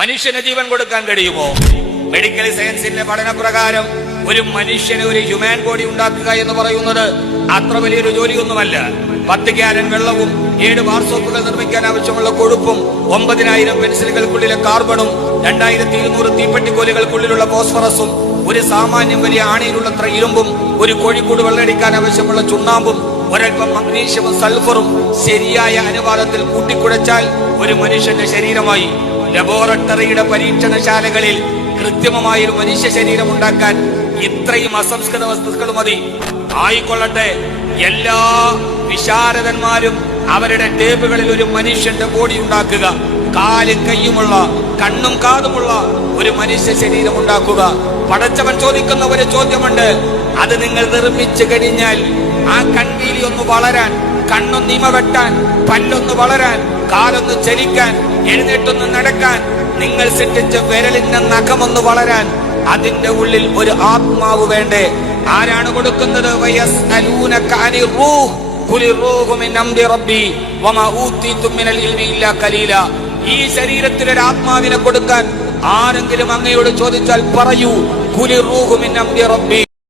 മനുഷ്യന് ജീവൻ കൊടുക്കാൻ കഴിയുമോ മെഡിക്കൽ സയൻസിന്റെ പഠനപ്രകാരം ഒരു മനുഷ്യന് ഒരു ഹ്യൂമാൻ ബോഡി ഉണ്ടാക്കുക എന്ന് പറയുന്നത് അത്ര വലിയൊരു ജോലിയൊന്നുമല്ല പത്ത് ഗ്യാലൻ വെള്ളവും ഏഴ് വാർസോപ്പുകൾ നിർമ്മിക്കാൻ ആവശ്യമുള്ള കൊഴുപ്പും ഒമ്പതിനായിരം പെൻസിലുകൾക്കുള്ളിലെ കാർബണും രണ്ടായിരത്തി ഇരുന്നൂറ് തീപ്പെട്ടിക്കോലുകൾക്കുള്ളിലുള്ള ഫോസ്ഫറസും ഒരു സാമാന്യം വലിയ ആണിയിലുള്ള ഇരുമ്പും ഒരു കോഴിക്കൂട് വെള്ളടിക്കാൻ ആവശ്യമുള്ള ചുണ്ണാമ്പും ഒരൽപ്പം മഗ്നീഷ്യവും സൾഫറും ശരിയായ അനുപാതത്തിൽ കൂട്ടിക്കുഴച്ചാൽ ഒരു മനുഷ്യന്റെ ശരീരമായി ലബോറട്ടറിയുടെ പരീക്ഷണശാലകളിൽ കൃത്രിമമായ ഒരു മനുഷ്യ ശരീരം ഉണ്ടാക്കാൻ ഇത്രയും അസംസ്കൃത വസ്തുക്കൾ മതി ആയിക്കൊള്ളട്ടെ എല്ലാ വിശാരദന്മാരും അവരുടെ ടേബുകളിൽ ഒരു മനുഷ്യന്റെ ബോഡി ഉണ്ടാക്കുക കാലും കയ്യുമുള്ള കണ്ണും കാതുമുള്ള ഒരു മനുഷ്യ ശരീരം ഉണ്ടാക്കുക പടച്ചവൻ ചോദിക്കുന്ന ഒരു ചോദ്യമുണ്ട് അത് നിങ്ങൾ നിർമ്മിച്ചു കഴിഞ്ഞാൽ ആ കൺവീലി ഒന്ന് വളരാൻ കണ്ണൊന്നിമ വെട്ടാൻ പല്ലൊന്ന് വളരാൻ കാലൊന്ന് ചലിക്കാൻ എഴുന്നേറ്റൊന്ന് നടക്കാൻ നിങ്ങൾ സൃഷ്ടിച്ച വിരലിന്റെ നഖമൊന്ന് വളരാൻ അതിന്റെ ഉള്ളിൽ ഒരു ആത്മാവ് വേണ്ടേ ആരാണ് കൊടുക്കുന്നത് ഈ ശരീരത്തിൽ ഒരു ആത്മാവിനെ കൊടുക്കാൻ ആരെങ്കിലും അങ്ങയോട് ചോദിച്ചാൽ പറയൂ കുലി റൂഹുമിൻ റബ്ബി